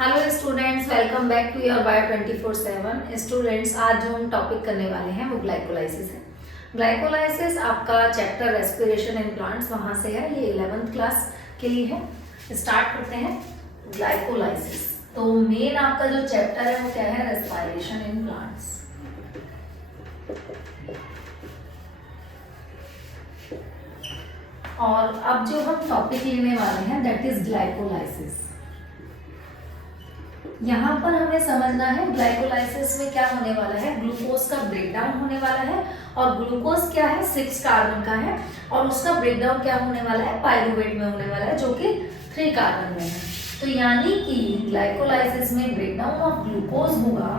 Hello students, welcome back to your bio 24/7। Students, आज जो हम टॉपिक करने वाले हैं वो ग्लाइकोलाइसिस है। ग्लाइकोलाइसिस आपका चैप्टर रेस्पिरेशन इन प्लांट्स वहाँ से है, ये 11th क्लास के लिए है। स्टार्ट करते हैं ग्लाइकोलाइसिस। तो मेन आपका जो चैप्टर है वो क्या है? Respiration in plants. और अब जो हम टॉपिक लेने वाले हैं दैट इज ग्लाइकोलाइसिस। यहाँ पर हमें समझना है ग्लाइकोलाइसिस में क्या होने वाला है। ग्लूकोज का ब्रेकडाउन होने वाला है, और ग्लूकोज क्या है? 6 कार्बन का है, और उसका ब्रेकडाउन क्या होने वाला है? पायरुवेट में होने वाला है, जो कि 3 कार्बन में है। तो यानी कि ग्लाइकोलाइसिस में ब्रेकडाउन ऑफ ग्लूकोज होगा,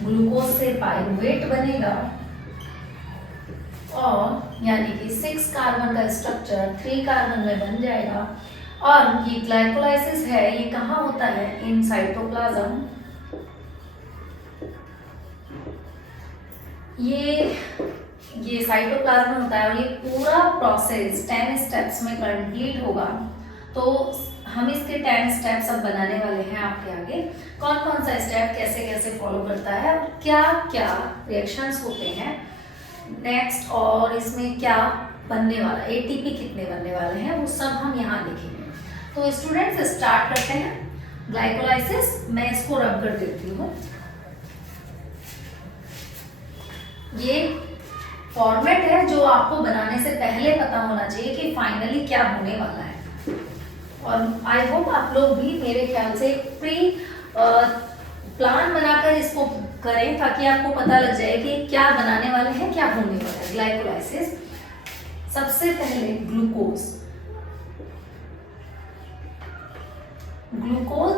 ग्लूकोज से पायरुवेट बनेगा, और यानी कि 6 कार्बन का स्ट्रक्चर 3 कार्बन में बन जाएगा। और ये ग्लाइकोलाइसिस है, ये कहाँ होता है? In cytoplasm. ये साइटोप्लाज्म में होता है, और ये पूरा प्रोसेस 10 स्टेप्स में कंप्लीट होगा। तो हम इसके 10 स्टेप्स अब बनाने वाले हैं आपके आगे। कौन कौन सा स्टेप कैसे कैसे फॉलो करता है, क्या क्या रिएक्शंस होते हैं नेक्स्ट, और इसमें क्या बनने वाला, एटीपी कितने बनने वाले हैं, वो सब हम यहाँ लिखेंगे। तो स्टूडेंट्स, स्टार्ट करते हैं ग्लाइकोलाइसिस। मैं इसको रब कर देती हूँ। ये फॉर्मेट है जो आपको बनाने से पहले पता होना चाहिए कि फाइनली क्या होने वाला है। और आई होप आप लोग भी मेरे ख्याल से प्री प्लान बनाकर इसको करें, ताकि आपको पता लग जाए कि क्या बनाने वाले हैं, क्या होने वाला है। ग्लाइकोलाइसिस, सबसे पहले ग्लूकोज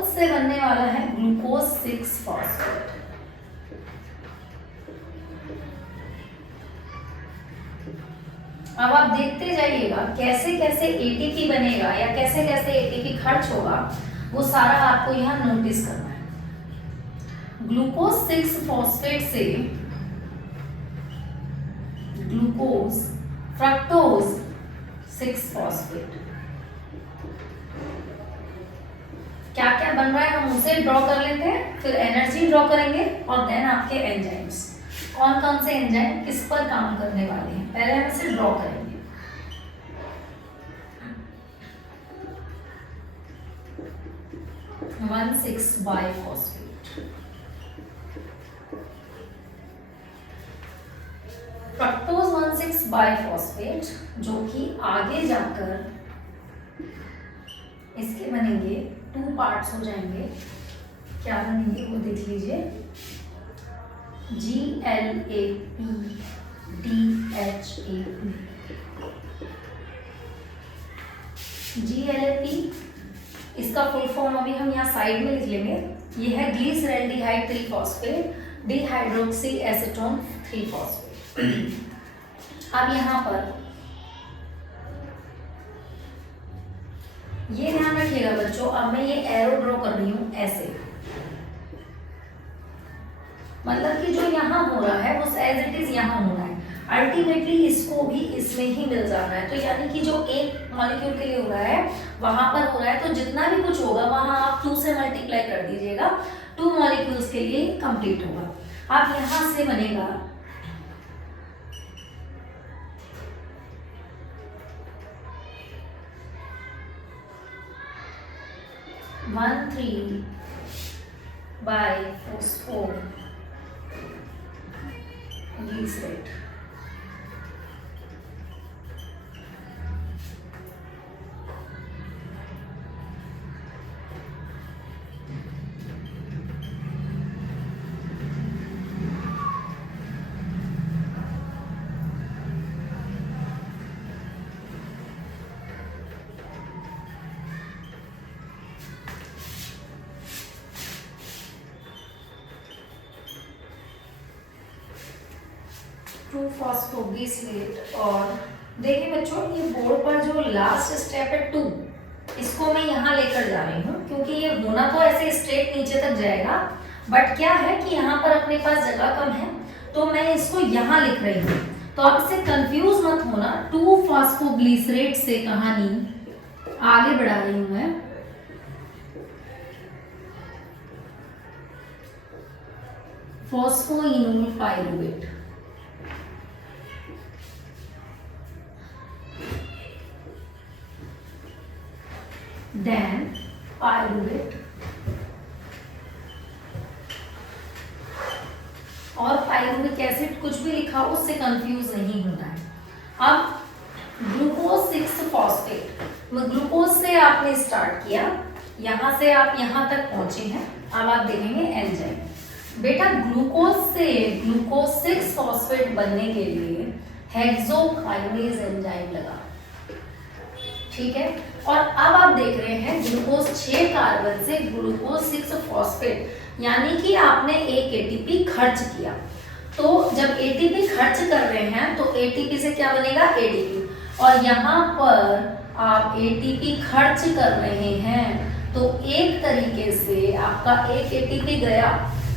से बनने वाला है ग्लूकोज 6 फॉस्फेट। अब आप देखते जाइएगा कैसे कैसे एटीपी बनेगा या कैसे कैसे एटीपी खर्च होगा, वो सारा आपको यहाँ नोटिस करना है। ग्लूकोज 6 फॉस्फेट से ग्लूकोज फ्रक्टोज 6 फॉस्फेट क्या क्या बन रहा है हम उसे ड्रॉ कर लेते हैं, फिर एनर्जी ड्रॉ करेंगे, और देन आपके एंजाइम्स, कौन कौन से एंजाइम किस पर काम करने वाले हैं, पहले हम इसे ड्रॉ करेंगे। वन 6 बाइफॉस्फेट, फ्रक्टोज 1,6 बाइफॉस्फेट, जो कि आगे जाकर इसके बनेंगे 2 पार्ट्स हो जाएंगे। क्या बनेंगे वो देख लीजिए। GLAP DHAP। GLAP इसका फुल फॉर्म अभी हम यहाँ साइड में लिख लेंगे। ये है ग्लिसरैल्डिहाइड 3 फॉस्फेट डिहाइड्रोक्सी एसीटोन 3 फॉस्फेट। अब यहाँ पर ये ध्यान रखिएगा बच्चों, अब मैं ये एरो ड्रॉ कर रही हूँ ऐसे, मतलब कि जो यहाँ हो रहा है वो एज इट इज यहाँ होना है, अल्टीमेटली इसको भी इसमें ही मिल जाना है। तो यानी कि जो एक मॉलिक्यूल के लिए हो रहा है वहां पर हो रहा है, तो जितना भी कुछ होगा वहां आप 2 से मल्टीप्लाई कर दीजिएगा, 2 मॉलिक्यूल्स के लिए कंप्लीट होगा। अब यहाँ से बनेगा 1,3 बाइफॉस्फोर ग्लिसरेट। फॉस्फोग्लिसरेट। और देखिए बच्चों, ये बोर्ड पर जो लास्ट स्टेप है 2, इसको मैं यहाँ लेकर जा रही हूँ, क्योंकि ये होना तो ऐसे स्ट्रेट नीचे तक जाएगा, बट क्या है कि यहाँ पर अपने पास जगह कम है, तो मैं इसको यहाँ लिख रही हूँ। तो आप इससे कंफ्यूज मत होना। 2 फॉस्फोग्लिसरेट से कहानी आगे बढ़ा रही हूँ मैं। Phosphoenol pyruvate. देन पाइरूवेट, और पाइरूविक एसिड कुछ भी लिखा हो उससे कंफ्यूज नहीं होना है। अब ग्लूकोज 6 फॉस्फेट, ग्लूकोज से आपने स्टार्ट किया, यहां से आप यहां तक पहुंचे हैं। अब आप देखेंगे एंजाइम। बेटा ग्लूकोज से ग्लूकोज 6 फॉस्फेट बनने के लिए हेक्सोकाइनेज एंजाइम लगा, ठीक है। और अब आप देख रहे हैं ग्लूकोज 6 कार्बन से ग्लूकोज 6 फॉस्फेट, यानी कि आपने एक एटीपी खर्च किया। तो जब एटीपी खर्च कर रहे हैं तो एटीपी से क्या बनेगा, एडीपी। और यहाँ पर आप एटीपी खर्च कर रहे हैं तो एक तरीके से आपका एक एटीपी गया,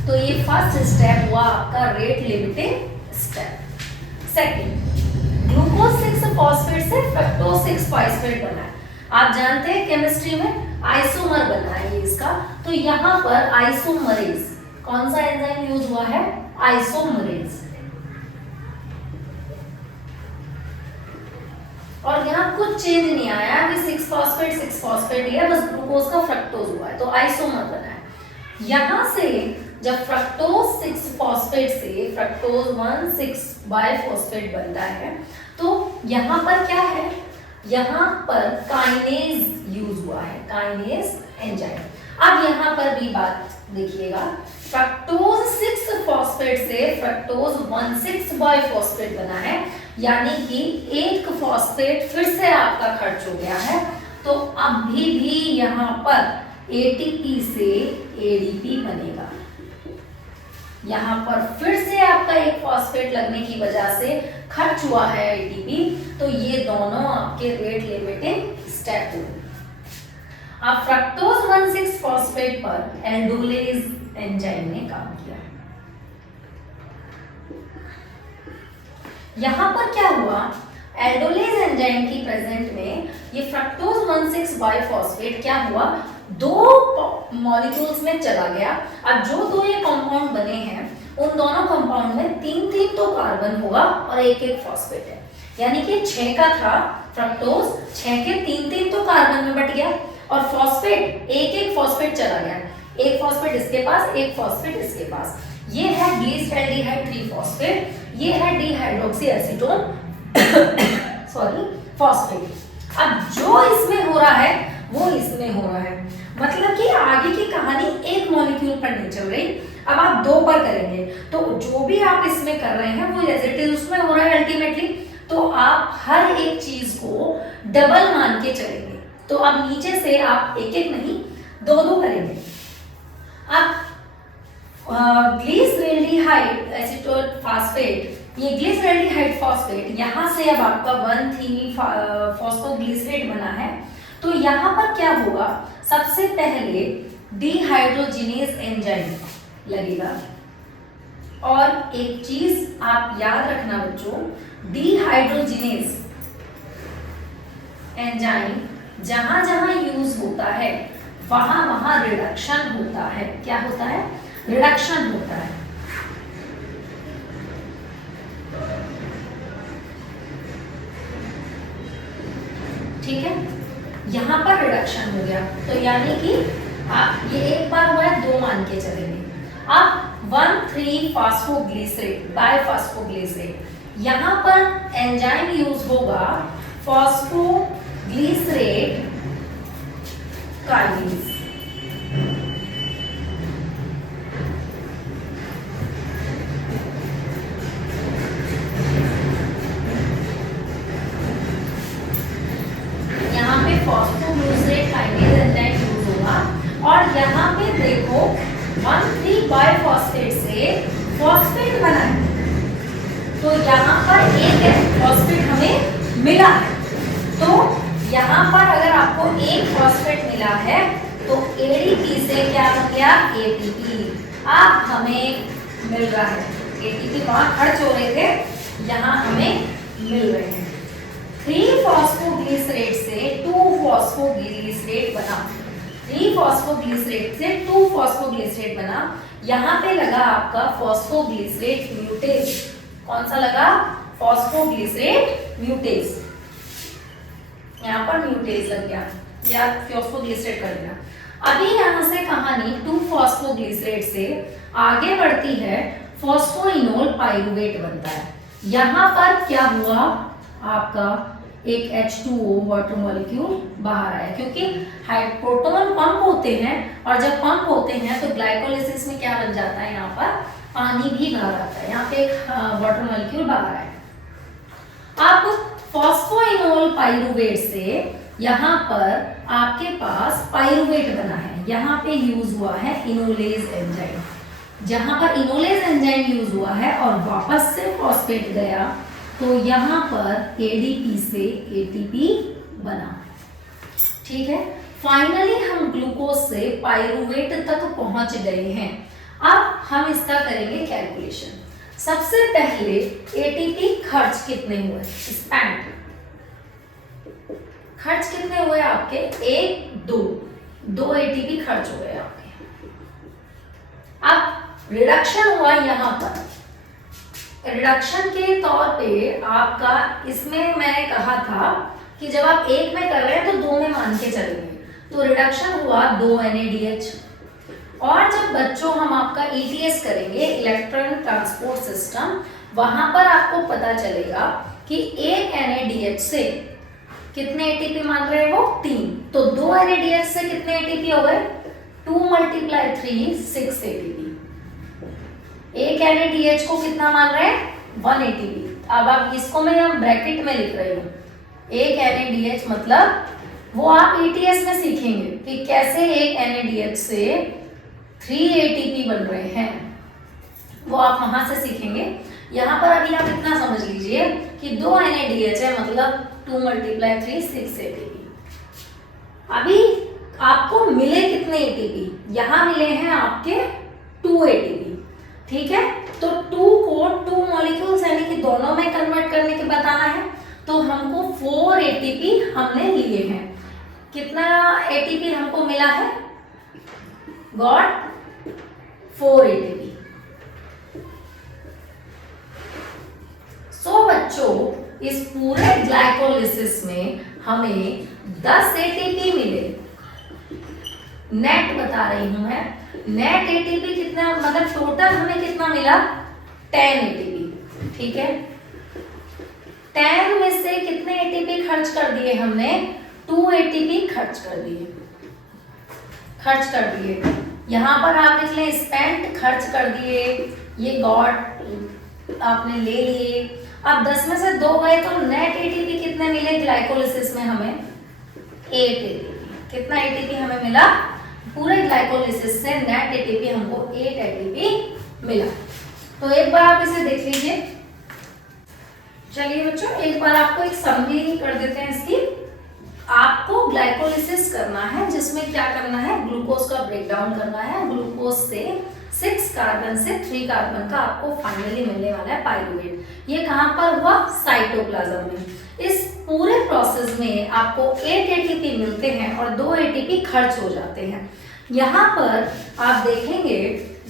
तो ये फर्स्ट स्टेप हुआ आपका rate limiting step. Second, glucose 6 phosphate से फ्रक्टोज 6 फॉस्फेट बना है। आप जानते हैं केमिस्ट्री में आइसोमर बना है ये इसका, तो यहाँ पर आइसोमरेज, कौन सा एंजाइम यूज हुआ है, आइसोमरेज। और यहाँ कुछ चेंज नहीं आया, अभी 6 फॉस्फेट ही है, बस ग्लूकोज का फ्रक्टोज हुआ है, तो आइसोमर बना है। यहाँ से जब फ्रक्टोज 6 फॉस्फेट से फ्रक्टोज 1,6 बाइफॉस्फेट बनता है, तो यहाँ पर क्या है, यहाँ पर काइनेज यूज हुआ है, काइनेज एंजाइम। अब यहाँ पर भी बात देखिएगा, फ्रक्टोज 6 फॉस्फेट से फ्रक्टोज 1,6 बाइफॉस्फेट बना है, यानी कि एक फॉस्फेट फिर से आपका खर्च हो गया है। तो अभी भी यहाँ पर एटीपी से एडीपी बनेगा, यहाँ पर फिर से आपका एक फॉस्फेट लगने की वजह से खर्च हुआ है एटीपी, तो ये दोनों आपके रेट लिमिटिंग स्टेप हुए। अब फ्रक्टोज 1,6 फॉस्फेट पर एल्डोलेज एंजाइम ने काम किया। यहाँ पर क्या हुआ, एल्डोलेज एंजाइम की प्रेजेंट में ये फ्रक्टोज 1,6 बाइफॉस्फेट क्या हुआ, दो मॉलिक्यूल्स में चला गया। अब जो दो ये कंपाउंड बने हैं उन दोनों कंपाउंड में 3-3 तो कार्बन होगा और एक फॉस्फेट है, यानी कि 6 का था फ्रक्टोज, 6 के 3-3 तो कार्बन में बट गया, और फॉस्फेट एक फॉस्फेट चला गया, एक फॉस्फेट इसके पास, एक फॉस्फेट इसके पास। ये है ग्लिसरॉल्डिहाइड 3 फॉस्फेट, ये है डिहाइड्रोक्सी एसीटोन सॉरी फॉस्फेट। अब जो इसमें हो रहा है वो इसमें हो रहा है, मतलब कि आगे की कहानी एक मॉलिक्यूल पर नहीं चल रही, अब आप 2 पर करेंगे, तो जो भी आप इसमें कर रहे हैं वो एज इट इज उसमें हो रहा है अल्टीमेटली। तो आप हर एक चीज को डबल मान के चलेंगे, तो अब नीचे से आप एक नहीं 2 करेंगे। अब ग्लिसरॉल्डिहाइड एसीटोन फॉस्फेट, ये ग्लिसरॉल्डिहाइड फॉस्फेट यहाँ से अब आपका 1,3 फॉस्फोग्लिसरेट बना है, तो यहाँ पर क्या होगा, सबसे पहले डिहाइड्रोजिनेज एंजाइम लगेगा। और एक चीज आप याद रखना बच्चों, डिहाइड्रोजिनेज एंजाइम जहां जहां यूज होता है वहां वहां रिडक्शन होता है। क्या होता है, रिडक्शन होता है। ठीक है, यहां पर रिडक्शन हो गया, तो यानी कि आप ये एक बार हुआ है 2 मान के चलेंगे। अब 1,3 फॉस्फोग्लिसरेट बाइफॉस्फोग्लिसरेट, यहां पर एंजाइम यूज होगा phosphoglycerate kinase. Phosphoglycerate kinase enzyme use होगा, और यहाँ पे देखो 1,3 बाइफॉस्फेट से फॉस्फेट बना है, तो यहाँ पर एक फॉस्फेट हमें मिला है। तो यहाँ पर अगर आपको एक फॉस्फेट मिला है तो एडीपी से क्या बन गया, एटीपी। अब हमें मिल रहा है एटीपी, वहां खर्च हो रहे थे, यहाँ हमें मिल रहे हैं। 3 फॉस्फोग्लिसरेट से 2 फॉस्फोग्लिसरेट बना, 3 फॉस्फोग्लिसरेट से 2 फॉस्फोग्लिसरेट बना। यहाँ पे लगा आपका फॉस्फोग्लिसरेट म्यूटेज। कौन सा लगा? फॉस्फोग्लिसरेट म्यूटेज। यहाँ पर म्यूटेज लग गया या फॉस्फोग्लिसरेट कर दिया। अभी यहाँ से कहानी 2 फॉस्फोग्लिसरेट से आगे बढ़ती है, फॉस्फोइनोल पाइरुवेट बनता है। यहाँ पर क्या हुआ? आपका एक H2O वाटर मॉलिक्यूल बाहर आया, क्योंकि प्रोटॉन पंप होते हैं और जब पंप होते हैं तो ग्लाइकोलिसिस में क्या बन जाता है? यहाँ पर पानी भी बाहर आता है। यहाँ पे एक वाटर मॉलिक्यूल बाहर आया। अब फॉस्फोइनोल पाइरुवेट से यहाँ पर आपके पास पाइरुवेट बना है। यहाँ पे यूज हुआ है इनोलेज एंजाइम। जहाँ पर इनोलेज एंजाइम यूज हुआ है और वापस से फॉस्फेट गया तो यहाँ पर ADP से ATP बना। ठीक है, फाइनली हम ग्लूकोज से पाइरुवेट तक पहुंच गए हैं। अब हम इसका करेंगे कैलकुलेशन। सबसे पहले ATP खर्च कितने हुए? स्पेंड खर्च कितने हुए आपके? 1, 2 ATP खर्च हो गए आपके। अब रिडक्शन हुआ यहाँ पर। रिडक्शन के तौर पे आपका इसमें मैंने कहा था कि जब आप 1 में कर रहे हैं तो 2 में मान के चलेंगे, तो रिडक्शन हुआ 2 NADH। और जब बच्चों हम आपका ETS करेंगे, इलेक्ट्रॉन ट्रांसपोर्ट सिस्टम, वहां पर आपको पता चलेगा कि 1 NADH से कितने ATP मान रहे हैं वो? 3। तो 2 NADH से कितने ATP हो गए? 2 × 3 6 ATP। 1 NADH को कितना मान रहे हैं? 1 ATP। अब आप इसको मैं यहाँ ब्रैकेट में लिख रही हूँ। 1 NADH मतलब वो आप ETS में सीखेंगे कि कैसे 1 NADH से 3 ATP बन रहे हैं, वो आप वहां से सीखेंगे। यहाँ पर अभी आप इतना समझ लीजिए कि 2 NADH है मतलब 2 × 3 6 ATP। अभी आपको मिले कितने ATP? यहाँ मिले हैं आपके 2 ATP। ठीक है, तो 2 को 2 मॉलिक्यूल्स यानी कि दोनों में कन्वर्ट करने के बताना है, तो हमको 4 ATP हमने लिए हैं। कितना ATP हमको मिला है? Got 4 ATP। सो बच्चों, इस पूरे ग्लाइकोलिसिस में हमें 10 ATP मिले। नेट बता रही हूं मैं, नेट ATP कितना, मतलब टोटल हमें कितना मिला? 10 ATP। ठीक है, 10 में से कितने ATP खर्च कर दिए हमने? 2 ATP खर्च कर दिए। यहाँ पर आप लिख लें स्पेंट, खर्च कर दिए, ये गॉट आपने ले लिए। अब 10 में से 2 गए तो नेट ATP कितने मिले ग्लाइकोलिसिस में हमें? 8 ATP। कितना ATP हमें मिला? पूरे ग्लाइकोलिसिस से नेट ATP हमको 8 ATP मिला। तो एक बार आप इसे देख लीजिए। चलिए बच्चों, एक बार आपको एक समरी कर देते हैं इसकी। आपको ग्लाइकोलिसिस करना है जिसमें क्या करना है? ग्लूकोज का ब्रेकडाउन करना है। ग्लूकोज से 6 कार्बन से 3 कार्बन का आपको फाइनली मिलने वाला है पाइरुवेट। ये कहाँ पर हुआ? साइटोप्लाज्म में। इस पूरे प्रोसेस में आपको 8 ATP मिलते हैं और 2 ATP खर्च हो जाते हैं। यहाँ पर आप देखेंगे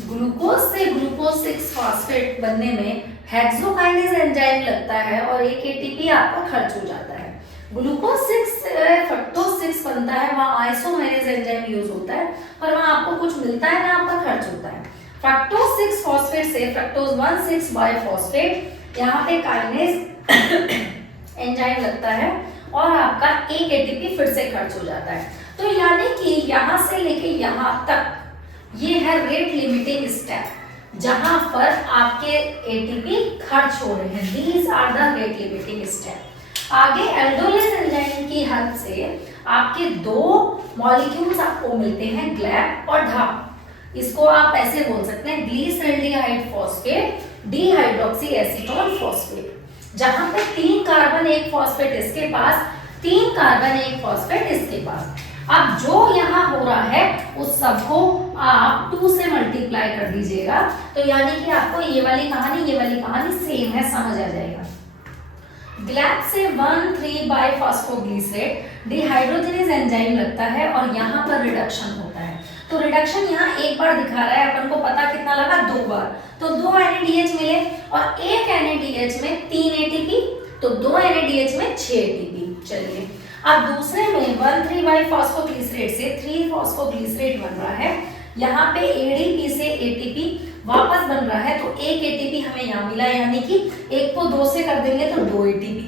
ग्लूकोज से ग्लूकोज 6 फॉस्फेट बनने में हेक्सोकाइनेज एंजाइम लगता है और 1 ATP आपका खर्च हो जाता है। ग्लूकोज 6 फ्रक्टोज 6 बनता है, वहाँ आइसोमेरेज एंजाइम यूज होता है और वहाँ आपको कुछ मिलता है ना आपका खर्च होता है। फ्रक्टोज 6 फॉस्फेट से फ्रक्टोज 1,6 बाइफॉस्फेट, यहाँ पे काइनेज एंजाइम लगता है और आपका 1 ATP फिर से खर्च हो जाता है। तो यानी कि यहाँ से लेके यहाँ तक ये है रेट लिमिटिंग स्टेप, जहां पर आपके ATP खर्च हो रहे हैं। These are the rate limiting step. आगे एल्डोलेज एंजाइम की हेल्प से आपके 2 मॉलिक्यूल्स आपको मिलते हैं, ग्लैब और ढाप। इसको आप ऐसे बोल सकते हैं ग्लीसरल्डिहाइड फॉस्फेट डिहाइड्रोक्सी एसीटोन फॉस्फेट। जहां पे 3 कार्बन 1 फॉस्फेट इसके पास, 3 कार्बन 1 फॉस्फेट इसके पास। अब जो यहाँ हो रहा है उस सबको आप 2 से मल्टीप्लाई कर दीजिएगा, तो यानी कि आपको ये वाली कहानी सेम है, समझ आ जाएगा। ग्लैब से 1,3-बाइफॉस्फोग्लिसरेट डिहाइड्रोजनेज एंजाइम लगता है और यहाँ पर रिडक्शन होता है। तो रिडक्शन यहाँ एक बार दिखा रहा है, अपन को पता कितना लगा, 2 बार। तो 2 NADH मिले और एक NADH में 3 ATP, तो 2 NADH में 6 ATP। चलिए अब दूसरे में 1,3-बाइफॉस्फोग्लिसरेट से 3-फॉस्फोग्लिसरेट बन रहा है। यहाँ पे ADP से ATP वापस बन रहा है, तो एक ATP हमें यहाँ मिला, यानी कि एक को 2 से कर देंगे तो 2 ATP।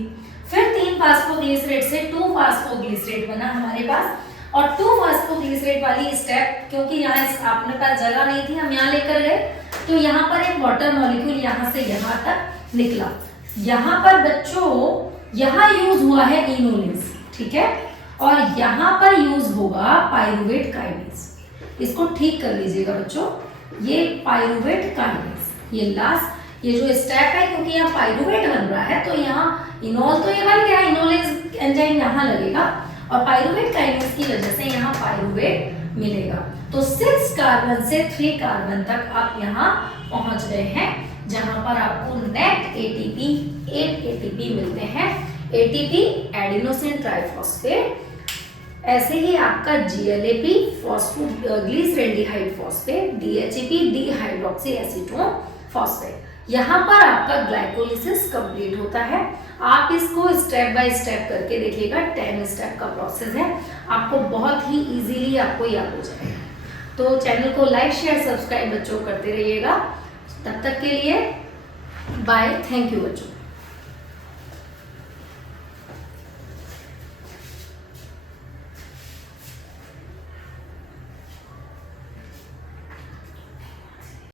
फिर 3-फास्फोग्लिसरेट से 2-फास्फोग्लिसरेट बना हमारे पास, और 2-फास्फोग्लिसरेट वाली स्टेप, क्योंकि यहाँ अपने पास जगह नहीं थी, हम यहाँ लेकर गए, तो यहाँ पर एक वाटर मॉलिक्यूल यहाँ से यहाँ तक निकला। यहाँ पर बच्चों यहाँ यूज हुआ है इनोलेज, ठीक है, और यहाँ पर यूज होगा पाइरूवेट काइनेज। इसको ठीक कर लीजिएगा बच्चों, ये पाइरूवेट काइनेज, ये लास्ट ये जो स्टेप है, क्योंकि यहाँ पाइरूवेट बन रहा है तो यहाँ इनोल तो ये बन गया, इनोलेज एंजाइम यहाँ लगेगा और पाइरूवेट काइनेज की वजह से यहाँ पाइरूवेट मिलेगा। तो 6 कार्बन से 3 कार्बन तक आप यहाँ पहुंच गए हैं, जहां पर आपको नेट ATP 8 ATP मिलते हैं। ATP एडिनोसिन ट्राइफॉस्फेट, ऐसे ही आपका GLAP phosphoglyceraldehyde phosphate, DHAP dihydroxy acetone phosphate. यहाँ पर आपका ग्लाइकोलिसिस कंप्लीट होता है। आप इसको स्टेप बाय स्टेप करके देखिएगा, 10 स्टेप का प्रोसेस है, आपको बहुत ही इजीली आपको याद हो जाएगा। तो चैनल को लाइक शेयर सब्सक्राइब बच्चों करते रहिएगा। तब तक के लिए बाय, थैंक यू बच्चों।